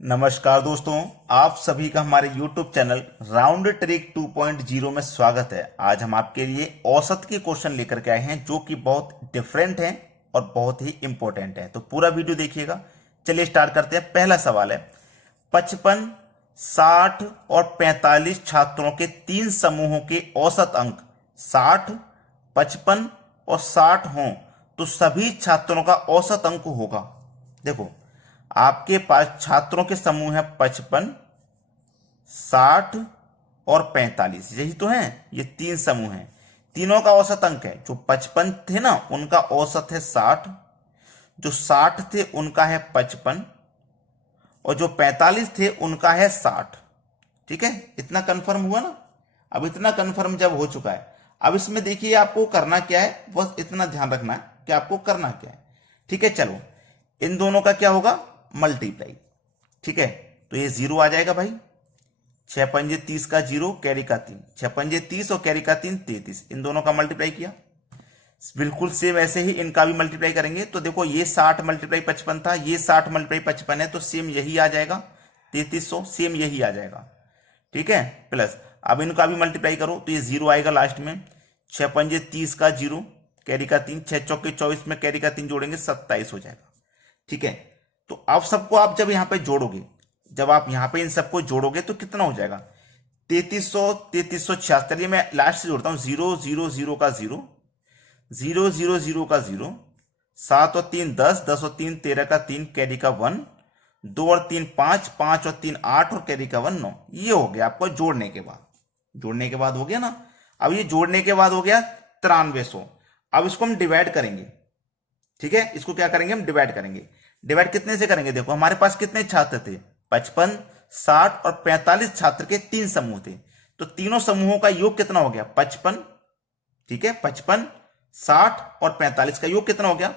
नमस्कार दोस्तों, आप सभी का हमारे YouTube चैनल राउंड ट्रिक 2.0 में स्वागत है। आज हम आपके लिए औसत के क्वेश्चन लेकर के आए हैं जो कि बहुत डिफरेंट हैं और बहुत ही इंपॉर्टेंट है। तो पूरा वीडियो देखिएगा। चलिए स्टार्ट करते हैं। पहला सवाल है, 55, 60 और 45 छात्रों के तीन समूहों के औसत अंक 60, 55 और 60 हों तो सभी छात्रों का औसत अंक होगा। देखो, आपके पास छात्रों के समूह है 55, 60 और 45, यही तो है। ये तीन समूह हैं, तीनों का औसत अंक है। जो 55 थे ना, उनका औसत है 60, जो 60 थे उनका है 55 और जो 45 थे उनका है 60। ठीक है, इतना कंफर्म हुआ ना। अब इतना कंफर्म जब हो चुका है, अब इसमें देखिए आपको करना क्या है, बस इतना ध्यान रखना है कि आपको करना क्या है। ठीक है, चलो इन दोनों का क्या होगा, मल्टीप्लाई। ठीक है, तो ये 0 आ जाएगा भाई। 6 पंजे 30 का 0, कैरी का 3, 6 पंजे 30 और कैरी का 3 33। इन दोनों का मल्टीप्लाई किया, बिल्कुल सेम ऐसे ही इनका भी मल्टीप्लाई करेंगे। तो देखो, ये 60 मल्टीप्लाई 55 था, ये 60 मल्टीप्लाई 55 है, तो सेम यही आ जाएगा 3300, सेम यही आ जाएगा। ठीक है, प्लस अब इनका भी मल्टीप्लाई करो तो ये 0 आएगा लास्ट में। 6 पंजे 30 का 0, कैरी का 3, 6 चौके 24 में कैरी का 3 जोड़ेंगे 27 हो जाएगा। ठीक है, तो अब सबको आप जब यहां पे जोड़ोगे, जब आप यहां पे इन सबको जोड़ोगे तो कितना हो जाएगा, 3300, 3376। चलिए मैं लास्ट से जोड़ता हूं, 0 0 0 का 0, 0 0 0 का 0, 7 और 3 10, 10 और 3 13 का 3, कैरी का 1, 2 और 3 5, 5 और 3 8 और कैरी का 1 9। ये हो गया आपको जोड़ने के बाद। जोड़ने के बाद हो गया ना। अब ये जोड़ने के बाद हो गया 9300। अब इसको हम डिवाइड करेंगे। ठीक है, इसको क्या करेंगे, हम डिवाइड करेंगे। डिवाइड कितने से करेंगे, देखो हमारे पास कितने छात्र थे, 55, 60 और 45 छात्र के तीन समूह थे। तो तीनों समूहों का योग कितना हो गया, 55। ठीक है, 55, 60 और 45 का योग कितना हो गया,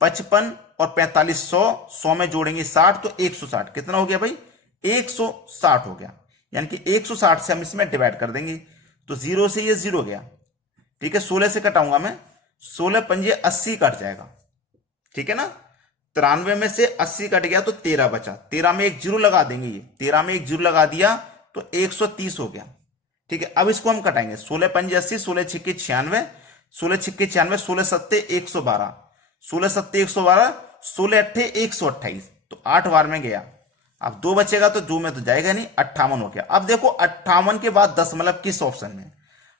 55 और 45 100, 100 में जोड़ेंगे 60 तो 160। कितना हो गया भाई, 160 हो गया। यानी कि 160 से हम इसमें डिवाइड कर देंगे तो 0 से ये 0 गया। ठीक है, 16 से कटाऊंगा मैं, 16 पंजे 80 कट जाएगा। ठीक है ना, 93 में से 80 कट गया तो 13 बचा। 13 में एक 0 लगा देंगे, ये 13 में एक 0 लगा दिया तो 130 हो गया। ठीक है, अब इसको हम कटाएंगे, 16 पंजे 80, 16 छिक्के 96, 16 छिक्के 96, 16 सत्ते 112, 16 सत्ते 112, 16 अट्ठे 128, तो 8 बार में गया। अब 2 बचेगा तो 2 में तो जाएगा नहीं, 58 हो गया। अब देखो 58 के बाद दशमलव किस ऑप्शन में,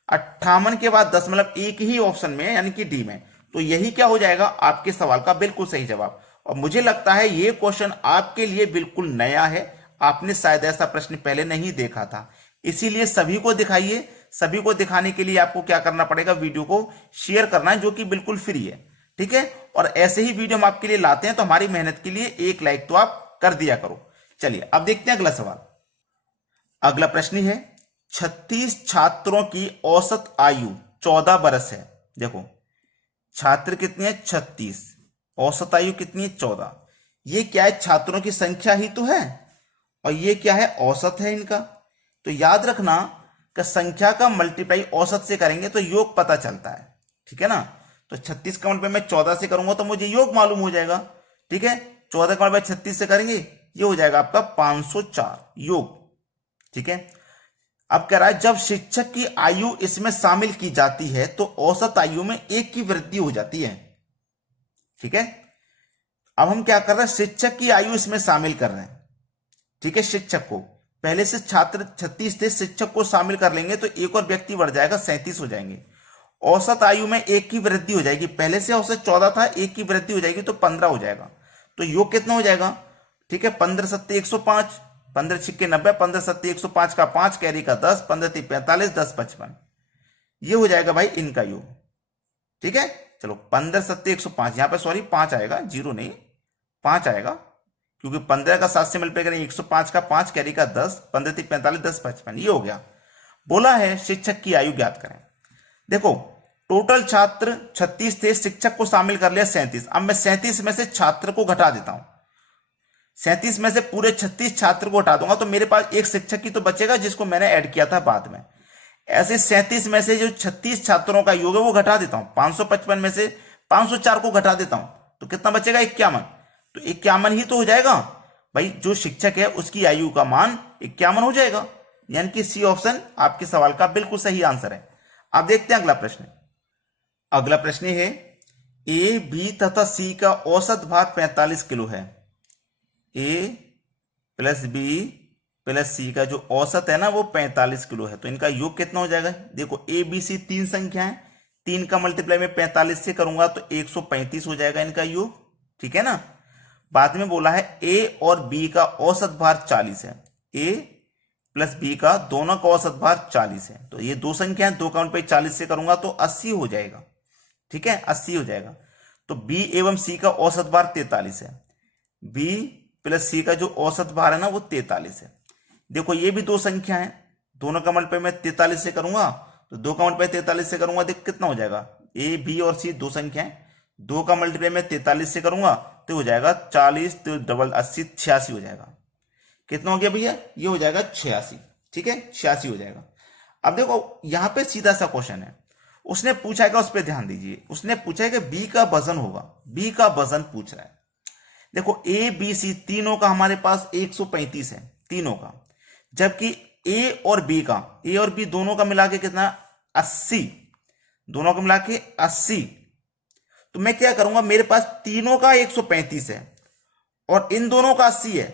58 के बाद दशमलव एक ही ऑप्शन में, यानी कि डी में। तो यही क्या हो जाएगा, आपके सवाल का बिल्कुल सही जवाब। और मुझे लगता है ये क्वेश्चन आपके लिए बिल्कुल नया है, आपने शायद ऐसा प्रश्न पहले नहीं देखा था, इसीलिए सभी को दिखाइए। सभी को दिखाने के लिए आपको क्या करना पड़ेगा, वीडियो को शेयर करना है, जो कि बिल्कुल फ्री है। ठीक है, और ऐसे ही वीडियो हम आपके लिए लाते हैं, तो हमारी मेहनत के लिए एक लाइक तो आप कर दिया करो। चलिए अब देखते हैं अगला सवाल। अगला प्रश्न है, 36 छात्रों की औसत आयु 14 बरस है। देखो, छात्र कितने हैं, 36, औसत आयु कितनी है, 14। ये क्या है, छात्रों की संख्या ही तो है, और ये क्या है, औसत है इनका। तो याद रखना कि संख्या का मल्टीप्लाई औसत से करेंगे तो योग पता चलता है। ठीक है ना, तो 36 का मल्टीप्लाई मैं 14 से करूंगा तो मुझे योग मालूम हो जाएगा। ठीक है, 14 का मल्टीप्लाई 36 से करेंगे, ये हो जाएगा आपका 504 योग। ठीक है, अब कह रहा है जब शिक्षक की आयु इसमें शामिल की जाती है तो औसत आयु में 1 की वृद्धि हो जाती है। ठीक है, अब हम क्या कर रहे हैं, शिक्षक की आयु इसमें शामिल कर रहे हैं। ठीक है, शिक्षक को, पहले से छात्र 36 थे, शिक्षक को शामिल कर लेंगे तो एक और व्यक्ति बढ़ जाएगा, 37 हो जाएंगे। औसत आयु में 1 की वृद्धि हो जाएगी, पहले से औसत 14 था, 1 की वृद्धि हो जाएगी तो 15 हो जाएगा। तो योग कितना हो जाएगा, ठीक है, 15 सत्ते 105, 15 छिक्के 90, 15 सत्ते 105 का 5, कैरी का 10, 15 ती 45, 10 55। ये हो जाएगा भाई इनका योग। ठीक है, चलो 15 सत्ते 105, यहां पे सॉरी 5 आएगा, 0 नहीं 5 आएगा, क्योंकि 15 का 7 से मल्टीप्लाई करेंगे, 105 का 5, कैरी का 10, 15 ती 45, 10 55। ये हो गया। बोला है शिक्षक की आयु ज्ञात करें। देखो, टोटल छात्र 36 थे, शिक्षक को शामिल कर लिया 37। अब मैं 37 में से छात्र को घटा देता हूं, 37 में से पूरे 36 छात्र को हटा दूंगा तो मेरे पास एक शिक्षक ही तो बचेगा, जिसको मैंने ऐड किया था बाद में। ऐसे 37 में से जो 36 छात्रों का योग है वो घटा देता हूं, 555 में से 504 को घटा देता हूं तो कितना बचेगा, 51। तो 51 ही तो हो जाएगा। भाई जो शिक्षक है उसकी आयु का मान 51 हो जाएगा। यानी कि सी ऑप्शन आपके सवाल का बिल्कुल सही आंसर है। अब देखते हैं अगला प्रश्न। अगला प्रश्न है ए, बी तथा सी का औसत भार 45 किलो है। ए प्लस बी प्लस सी का जो औसत है ना वो 45 किलो है, तो इनका योग कितना हो जाएगा? देखो ए बी सी तीन संख्या है, 3 का मल्टीप्लाई में 45 से करूंगा तो 135 हो जाएगा इनका योग, ठीक है ना। बाद में बोला है ए और बी का औसत भार 40 है। ए प्लस बी का दोनों का औसत भार 40 है, तो ये दो संख्या है, 2 का मल्टीप्लाई 40 से करूंगा तो 80 हो जाएगा, ठीक है, 80 हो जाएगा। तो बी एवं सी का औसत भार 43 है। बी प्लस सी का जो औसत भार है ना वो 43 है। देखो ये भी दो संख्या है, दोनों का मल्टीप्लाई मैं 43 से करूंगा तो 2 का मल्टीप्लाई 43 से करूंगा, देख कितना हो जाएगा। ए बी और सी दो संख्या है, 2 का मल्टीप्लाई मैं 43 से करूंगा तो हो जाएगा 40, तो डबल 80, 86 हो जाएगा। कितना हो गया भैया? ये हो जाएगा 86, ठीक है, 86 हो जाएगा। अब देखो यहां पे सीधा सा क्वेश्चन है, उसने पूछा है, उस पर ध्यान दीजिए। उसने पूछा है कि बी का वजन होगा, बी का वजन पूछ रहा है। देखो ए बी सी तीनों का हमारे पास 135 है, तीनों का, जबकि ए और बी का, ए और बी दोनों का मिला के कितना? 80, दोनों का मिला के 80। तो मैं क्या करूंगा, मेरे पास तीनों का 135 है और इन दोनों का 80 है,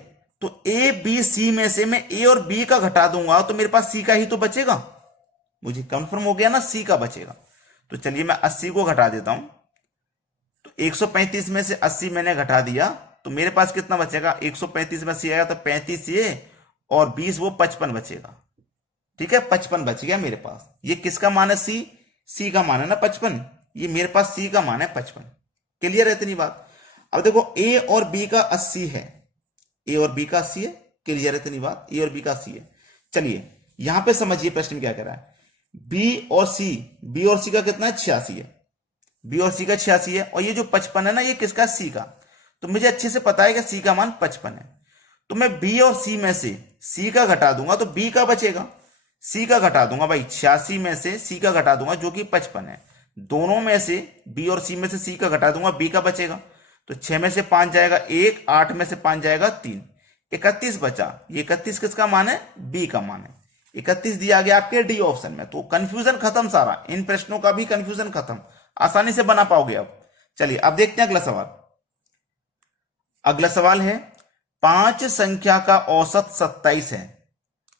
तो ए बी सी में से मैं ए और बी का घटा दूंगा तो मेरे पास सी का ही तो बचेगा। मुझे कंफर्म हो गया ना, सी का बचेगा। तो चलिए मैं 80 को घटा देता हूं, तो 135 में से 80 मैंने घटा दिया तो मेरे पास कितना बचेगा? 135 में सी आएगा तो 35 ये और 20 वो 55 बचेगा, ठीक है, 55 बच गया मेरे पास। ये किसका मान है? सी का मान है ना 55, ये मेरे पास सी का मान है 55। क्लियर है इतनी बात? अब देखो ए और बी का 80 है, ए और बी का 80 है, क्लियर है इतनी बात, ए और बी का 80 है। चलिए यहां पे समझिए प्रश्न क्या कह रहा है। बी और सी का कितना है? 86 है, बी और सी का 86 है, और ये जो 55 है ना ये किसका? सी का। तो मुझे अच्छे से पता है कि सी का मान 55 है, तो मैं बी और सी में से सी का घटा दूंगा तो बी का बचेगा, सी का घटा दूंगा भाई, 86 में से सी का घटा दूंगा जो कि 55 है, दोनों में से बी और सी में से सी का घटा दूंगा, बी का बचेगा। तो 6 में से 5 जाएगा 1, 8 में से 5 जाएगा 3, 31 बचा। ये 31 किसका मान है? बी का मान है। 31 दिया गया आपके डी ऑप्शन में। तो कंफ्यूजन खत्म सारा, इन प्रश्नों का भी कंफ्यूजन खत्म, आसानी से बना पाओगे अब। चलिए अब देखते हैं अगला सवाल। अगला सवाल है 5 संख्या का औसत 27 है।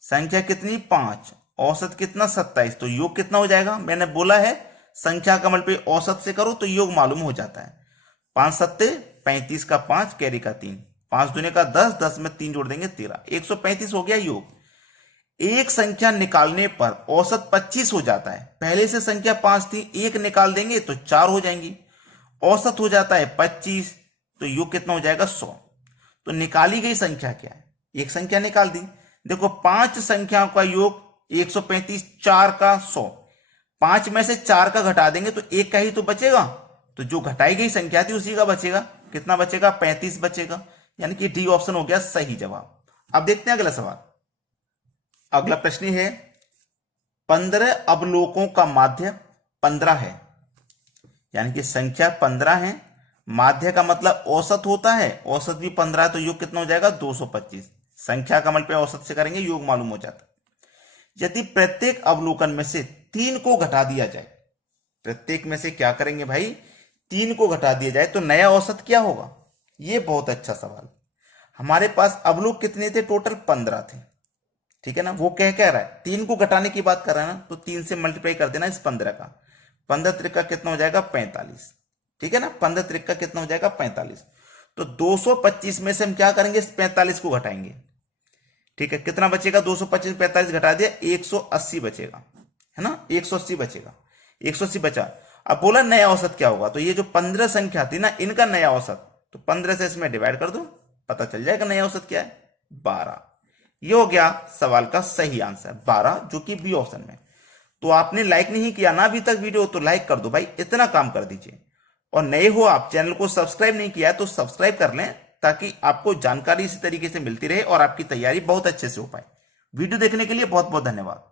संख्या कितनी? 5, औसत कितना? 27। तो योग कितना हो जाएगा? मैंने बोला है संख्या का मल्टीप्लाई औसत से करो तो योग मालूम हो जाता है। 5 सत्ते 35 का 5, कैरी का 3, 5 दूने का 10, 10 में 3 जोड़ देंगे 13, 135 हो गया योग। एक संख्या निकालने पर औसत 25 हो जाता है। पहले से संख्या 5 थी, एक निकाल देंगे तो 4 हो जाएंगी, औसत हो जाता है 25, तो योग कितना हो जाएगा? 100। तो निकाली गई संख्या क्या है? एक संख्या निकाल दी। देखो 5 संख्याओं का योग 135, 4 का 100, 5 में से 4 का घटा देंगे तो एक का ही तो बचेगा, तो जो घटाई गई संख्या थी उसी का बचेगा। कितना बचेगा? 35 बचेगा। यानी कि डी ऑप्शन हो गया सही जवाब। अब देखते हैं अगला सवाल। अगला प्रश्न है 15 अवलोकों का माध्य 15 है, यानी कि संख्या 15 है, माध्य का मतलब औसत होता है, औसत भी 15 है, तो योग कितना हो जाएगा? 225। संख्या का मल्टीप्लाई औसत से करेंगे, योग मालूम हो जाता है। यदि प्रत्येक अवलोकन में से 3 को घटा दिया जाए, प्रत्येक में से क्या करेंगे भाई? 3 को घटा दिया जाए तो नया औसत क्या होगा? ये बहुत अच्छा सवाल। हमारे पास अवलोक कितने थे? टोटल 15 थे, ठीक है ना। वो कह रहा है 3 को घटाने की बात कर रहा है ना, तो 3 से मल्टीप्लाई कर देना इस 15 का। 15 त्रिक का कितना हो जाएगा? 45, ठीक है ना। 15 त्रिक का कितना हो जाएगा? 45। तो 225 में से हम क्या करेंगे? इस 45 को घटाएंगे, ठीक है। कितना बचेगा? 225 45 घटा दिया, 180 बचेगा, है ना, 180 बचेगा, 180 बचा। अब बोला नया औसत क्या होगा? तो ये जो 15 संख्या थी ना, इनका नया औसत, तो 15 से इसमें डिवाइड कर दो, पता चल जाएगा नया औसत क्या है? 12। ये हो गया सवाल का सही आंसर 12, जो कि बी ऑप्शन में। तो आपने लाइक नहीं किया ना अभी तक वीडियो, तो लाइक कर दो भाई, इतना काम कर दीजिए। और नए हो आप, चैनल को सब्सक्राइब नहीं किया है तो सब्सक्राइब कर लें, ताकि आपको जानकारी इसी तरीके से मिलती रहे और आपकी तैयारी बहुत अच्छे से हो पाए। वीडियो देखने के लिए बहुत बहुत धन्यवाद।